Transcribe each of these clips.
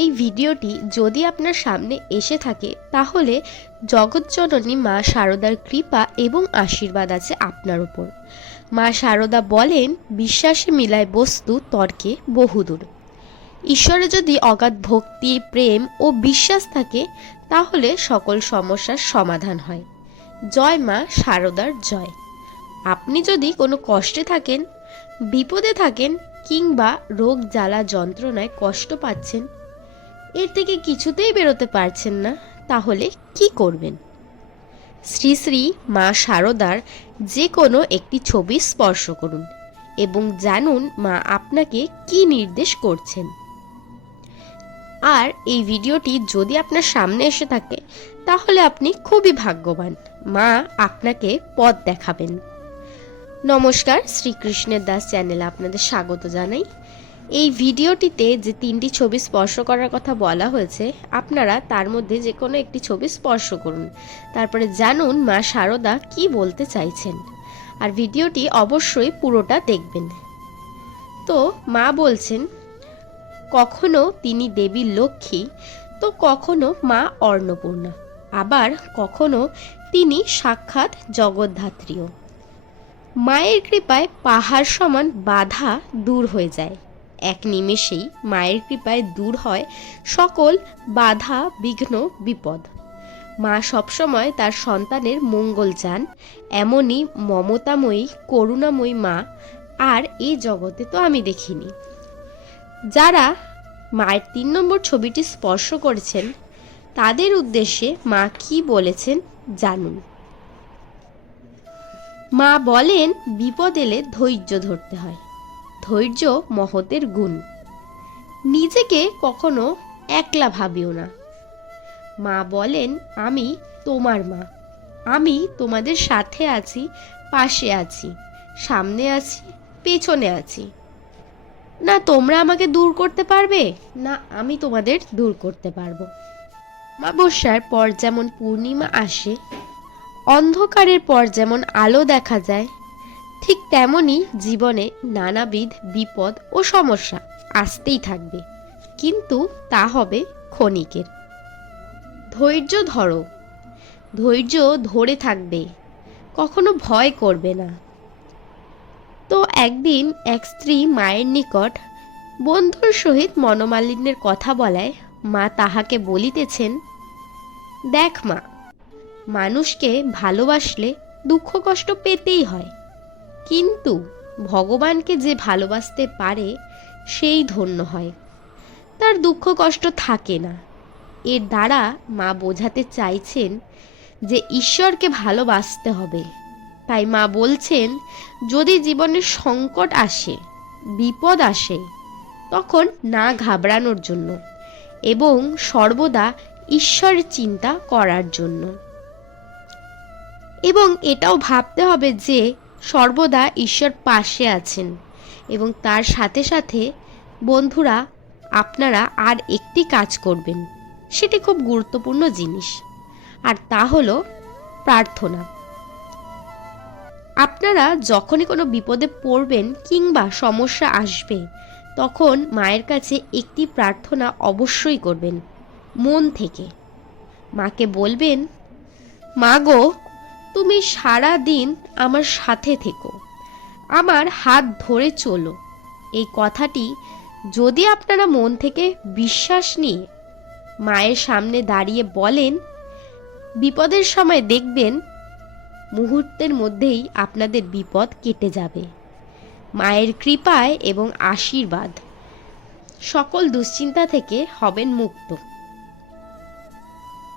এই ভিডিওটি যদি আপনার সামনে এসে থাকে, তাহলে জগৎজননী মা শারদার কৃপা এবং আশীর্বাদ আছে আপনার উপর। মা শারদা বলেন, বিশ্বাসে মিলায় বস্তু তর্কে বহুদূর। ঈশ্বরে যদি অগাধ ভক্তি, প্রেম ও বিশ্বাস থাকে, তাহলে সকল সমস্যার সমাধান হয়। জয় মা শারদার জয়। আপনি যদি কোনো কষ্টে থাকেন, বিপদে থাকেন কিংবা রোগ জ্বালা যন্ত্রণায় কষ্ট পাচ্ছেন এর থেকে কিছুতেই বেরোতে পারছেন না। তাহলে কি করবেন? শ্রী শ্রী মা শারদার যে কোনো একটি ছবি স্পর্শ করুন এবং জানুন মা আপনাকে কি নির্দেশ করছেন। আর এই ভিডিওটি যদি আপনার সামনে এসে থাকে, তাহলে আপনি খুবই ভাগ্যবান। মা আপনাকে পথ দেখাবেন। নমস্কার, শ্রীকৃষ্ণের দাস চ্যানেলে আপনাদের স্বাগত জানাই। এই ভিডিওটিতে যে তিনটি ছবি স্পর্শ করার কথা বলা হয়েছে, আপনারা তার মধ্যে যে কোনো একটি ছবি স্পর্শ করুন। তারপরে জানুন মা শারদা কি বলতে চাইছেন। আর ভিডিওটি অবশ্যই পুরোটা দেখবেন। তো মা বলছেন, কখনো তিনি দেবী লক্ষ্মী, তো কখনো মা অন্নপূর্ণা আবার কখনো তিনি সাক্ষাৎ জগদ্ধাত্রীও। মায়ের কৃপায় পাহাড় সমান বাধা দূর হয়ে যায়। এক নিমেষেই মায়ের কৃপায় দূর হয় সকল বাধা, বিঘ্ন, বিপদ। মা সবসময় তার সন্তানের মঙ্গল চান। এমনই মমতাময়ী, করুণাময়ী মা আর এই জগতে তো আমি দেখিনি। যারা মায়ের তিন নম্বর ছবিটি স্পর্শ করেছেন, তাদের উদ্দেশ্যে মা কি বলেছেন জানুন। মা বলেন, বিপদ এলে ধৈর্য ধরতে হয়। ধৈর্য মহতের গুণ। নিজেকে কখনো একলা ভাবিও না। মা বলেন, আমি তোমার মা। আমি তোমাদের সাথে আছি, পাশে আছি, সামনে আছি, পেছনে আছি। না তোমরা আমাকে দূর করতে পারবে, না আমি তোমাদের দূর করতে পারব। অমাবস্যার পর যেমন পূর্ণিমা আসে, অন্ধকারের পর যেমন আলো দেখা যায় ঠিক তেমনই জীবনে নানাবিধ বিপদ ও সমস্যা আসতেই থাকবে। কিন্তু তা হবে ক্ষণিকের। ধৈর্য ধরো। ধৈর্য ধরে থাকবে। কখনো ভয় করবে না। তো একদিন এক স্ত্রী মায়ের নিকট বন্ধুর সহিত মনোমালিন্যের কথা বলায় মা তাহাকে বলিতেছেন, দেখ মা, মানুষকে ভালোবাসলে দুঃখ কষ্ট পেতেই হয়। কিন্তু ভগবানকে যে ভালোবাসতে পারে, সেই ধন্য হয়। তার দুঃখ কষ্ট থাকে না। এর দ্বারা মা বোঝাতে চাইছেন যে ঈশ্বরকে ভালোবাসতে হবে। তাই মা বলছেন, যদি জীবনে সংকট আসে, বিপদ আসে, তখন না ঘাবড়ানোর জন্য এবং সর্বদা ঈশ্বরের চিন্তা করার জন্য। এবং এটাও ভাবতে হবে যে সর্বদা ঈশ্বর পাশে আছেন এবং তার সাথে সাথে বন্ধুরা, আপনারা আর একটি কাজ করবেন। সেটি খুব গুরুত্বপূর্ণ জিনিস। আর তা হলো প্রার্থনা। আপনারা যখনই কোনো বিপদে পড়বেন কিংবা সমস্যা আসবে, তখন মায়ের কাছে একটি প্রার্থনা অবশ্যই করবেন, মন থেকে। মাকে বলবেন, মা গো তুমি সারা দিন আমার সাথে থেকো। আমার হাত ধরে চলো। এই কথাটি যদি আপনারা মন থেকে বিশ্বাস নিয়ে মায়ের সামনে দাঁড়িয়ে বলেন, বিপদের সময় দেখবেন মুহূর্তের মধ্যেই আপনাদের বিপদ কেটে যাবে। মায়ের কৃপায় এবং আশীর্বাদ সকল দুশ্চিন্তা থেকে হবেন মুক্ত।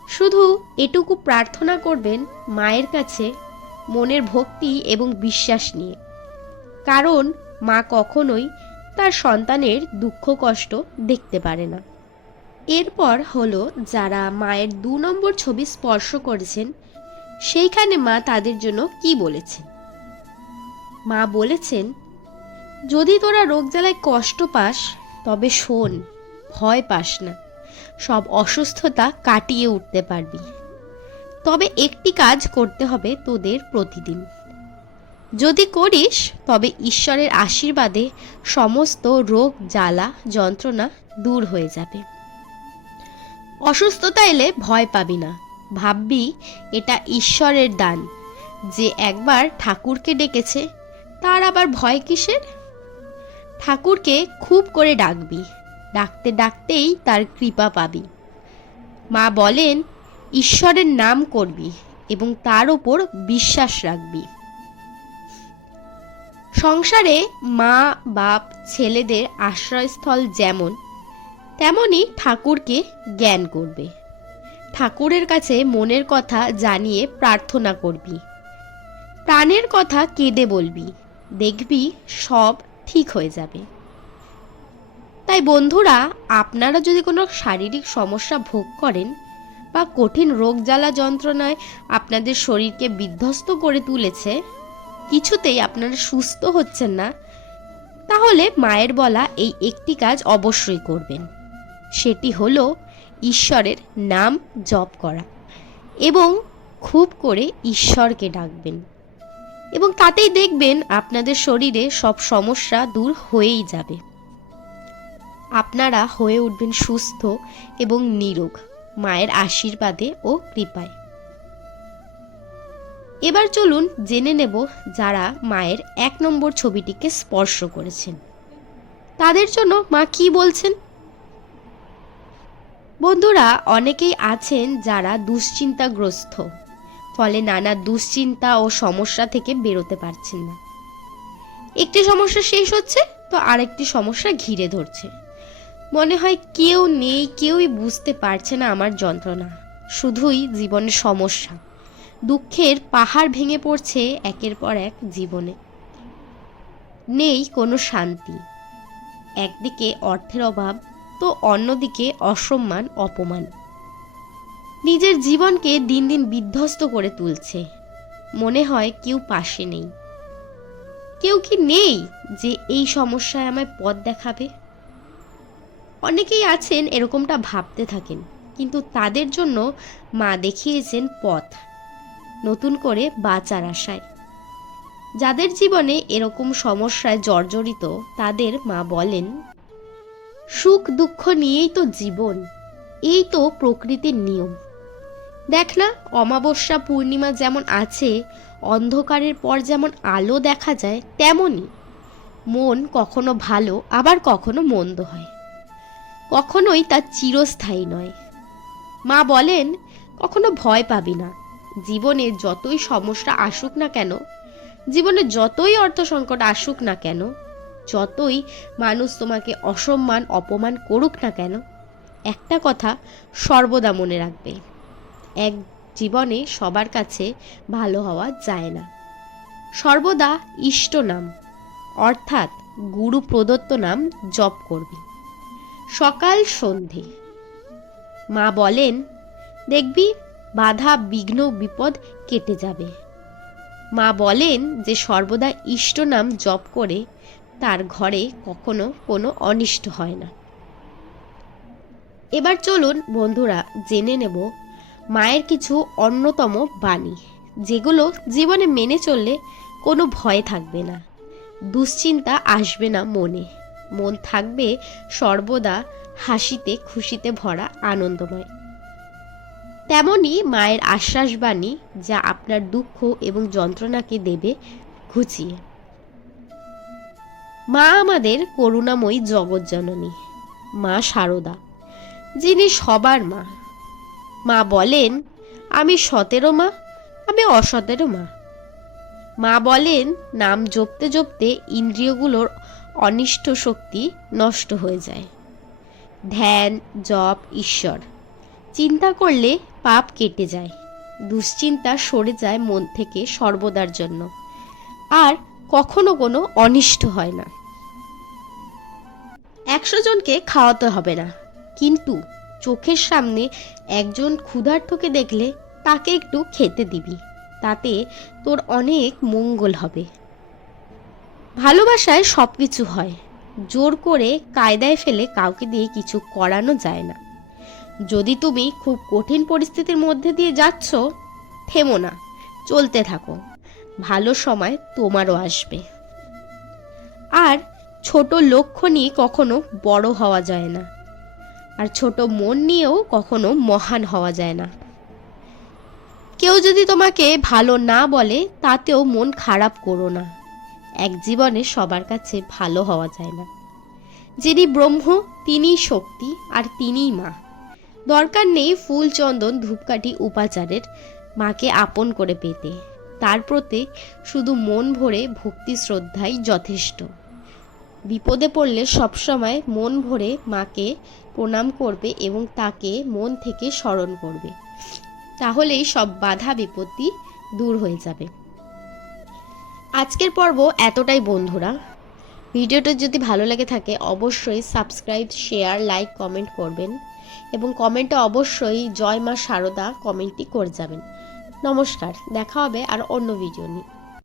শুধু এটুকু প্রার্থনা করবেন মায়ের কাছে মনের ভক্তি এবং বিশ্বাস নিয়ে। কারণ মা কখনোই তার সন্তানের দুঃখ কষ্ট দেখতে পারে না। এরপর হলো যারা মায়ের দু নম্বর ছবি স্পর্শ করেছেন, সেইখানে মা তাদের জন্য কি বলেছেন? মা বলেছেন, যদি তোরা রোগ জ্বালায় কষ্ট পাস, তবে শোন, ভয় পাস না। সব অসুস্থতা কাটিয়ে উঠতে পারবি। তবে একটি কাজ করতে হবে তোদের প্রতিদিন। যদি করিস, তবে ঈশ্বরের আশীর্বাদে সমস্ত রোগ, জ্বালা, যন্ত্রণা দূর হয়ে যাবে। অসুস্থতা এলে ভয় পাবি না। ভাববি, এটা ঈশ্বরের দান। যে একবার ঠাকুরকে ডেকেছে, তার আবার ভয় কিসের? ঠাকুরকে খুব করে ডাকবি। ডাকতে ডাকতেই তার কৃপা পাবি। মা বলেন, ঈশ্বরের নাম করবি এবং তার ওপর বিশ্বাস রাখবি। সংসারে মা, বাপ, ছেলেদের আশ্রয়স্থল যেমন তেমনই ঠাকুরকে জ্ঞান করবে। ঠাকুরের কাছে মনের কথা জানিয়ে প্রার্থনা করবি। প্রাণের কথা কেঁদে বলবি। দেখবি সব ঠিক হয়ে যাবে। তাই বন্ধুরা, আপনারা যদি কোনো শারীরিক সমস্যা ভোগ করেন বা কঠিন রোগ জ্বালা যন্ত্রণায় আপনাদের শরীরকে বিধ্বস্ত করে তুলেছে, কিছুতেই আপনারা সুস্থ হচ্ছেন না, তাহলে মায়ের বলা এই একটি কাজ অবশ্যই করবেন। সেটি হলো ঈশ্বরের নাম জপ করা এবং খুব করে ঈশ্বরকে ডাকবেন এবং তাতেই দেখবেন আপনাদের শরীরে সব সমস্যা দূর হয়েই যাবে। আপনারা হয়ে উঠবেন সুস্থ এবং নিরোগ, মায়ের আশীর্বাদে ও কৃপায়। এবার চলুন জেনে নেব যারা মায়ের এক নম্বর ছবিটিকে স্পর্শ করেছেন। তাদের জন্য মা কি বলছেন? বন্ধুরা, অনেকেই আছেন যারা দুশ্চিন্তাগ্রস্ত, ফলে নানা দুশ্চিন্তা ও সমস্যা থেকে বেরোতে পারছেন না। একটি সমস্যা শেষ হচ্ছে, তো আরেকটি সমস্যা ঘিরে ধরছে। মনে হয় কেউ নেই, কেউই বুঝতে পারছে না আমার যন্ত্রণা। শুধুই জীবনের সমস্যা। দুঃখের পাহাড় ভেঙে পড়ছে একের পর এক জীবনে। নেই কোনো শান্তি। একদিকে অর্থের অভাব, তো অন্যদিকে অসম্মান, অপমান। নিজের জীবনকে দিন দিন বিধ্বস্ত করে তুলছে। মনে হয় কেউ পাশে নেই। কেউ কি নেই যে এই সমস্যায় আমায় পথ দেখাবে? অনেকেই আছেন এরকমটা ভাবতে থাকেন, কিন্তু তাদের জন্য মা দেখিয়েছেন পথ, নতুন করে বাঁচার আশায়। যাদের জীবনে এরকম সমস্যায় জর্জরিত, তাদের মা বলেন, সুখ দুঃখ নিয়েই তো জীবন, এই তো প্রকৃতির নিয়ম। দেখ না, অমাবস্যা, পূর্ণিমা যেমন আছে, অন্ধকারের পর যেমন আলো দেখা যায়, তেমনই। মন কখনো ভালো, আবার কখনো মন্দ হয়। কখনোই তা চিরস্থায়ী নয়। মা বলেন, কখনো ভয় পাবি না। জীবনে যতই সমস্যা আসুক না কেন, জীবনে যতই অর্থ সংকট আসুক না কেন, যতই মানুষ তোমাকে অসম্মান, অপমান করুক না কেন, একটা কথা সর্বদা মনে রাখবে, এক জীবনে সবার কাছে ভালো হওয়া যায় না। সর্বদা ইষ্ট নাম, অর্থাৎ গুরু প্রদত্ত নাম জপ করবি। সকাল সন্ধে। মা বলেন, দেখবি, বাধা, বিঘ্ন, বিপদ কেটে যাবে। মা বলেন যে সর্বদা ইষ্ট নাম জপ করে তার ঘরে কখনো কোনো অনিষ্ট হয় না। এবার চলুন বন্ধুরা, জেনে নেব মায়ের কিছু অন্যতম বাণী, যেগুলো জীবনে মেনে চললে কোনো ভয় থাকবে না, দুশ্চিন্তা আসবে না মনে। মন থাকবে সর্বদা হাসিতে খুশিতে ভরা আনন্দময়। তেমনি মায়ের আশ্বাসবাণী যা আপনার দুঃখ এবং যন্ত্রণাকে দেবে ঘুচিয়ে। মা আমাদের করুণাময়ী জগৎজননী মা শারদা যিনি সবার মা। মা বলেন, আমি সতেরো মা, আমি অসতেরো মা। মা বলেন, নাম জপতে জপতে ইন্দ্রিয়গুলোর অনিষ্ট শক্তি নষ্ট হয়ে যায়। ধ্যান, জপ, ঈশ্বর। চিন্তা করলে পাপ কেটে যায়। দুশ্চিন্তা সরে যায় মন থেকে সর্বদার জন্য। আর কখনো কোনো অনিষ্ট হয় না। একশো জনকে খাওয়াতে হবে না। কিন্তু চোখের সামনে একজন ক্ষুধার্তকে দেখলে তাকে একটু খেতে দিবি। তাতে তোর অনেক মঙ্গল হবে। ভালোবাসায় সব কিছু হয়। জোর করে কায়দায় ফেলে কাউকে দিয়ে কিছু করানো যায় না। যদি তুমি খুব কঠিন পরিস্থিতির মধ্যে দিয়ে যাচ্ছ, থেমো না, চলতে থাকো। ভালো সময় তোমারও আসবে। আর ছোট লক্ষ্য নিয়ে কখনো বড় হওয়া যায় না। আর ছোট মন নিয়েও কখনো মহান হওয়া যায় না। কেউ যদি তোমাকে ভালো না বলে, তাতেও মন খারাপ করো না। এক জীবনে সবার কাছে ভালো হওয়া যায় না। যিনি ব্রহ্ম, তিনিই শক্তি আর তিনিই মা। দরকার নেই ফুল, চন্দন, ধূপকাঠি উপাচারের মাকে আপন করে পেতে। তার প্রতি শুধু মন ভরে ভক্তি শ্রদ্ধাই যথেষ্ট। বিপদে পড়লে সবসময় মন ভরে মাকে প্রণাম করবে এবং তাকে মন থেকে স্মরণ করবে। তাহলেই সব বাধা বিপত্তি দূর হয়ে যাবে। আজকের পর্ব এতটাই, বন্ধুরা। ভিডিওটা যদি ভালো লাগে থাকে, অবশ্যই সাবস্ক্রাইব, শেয়ার, লাইক, কমেন্ট করবেন। এবং কমেন্টে অবশ্যই জয় মা শারদা কমেন্টটি করে যাবেন। নমস্কার, দেখা হবে আর অন্য ভিডিও নিয়ে।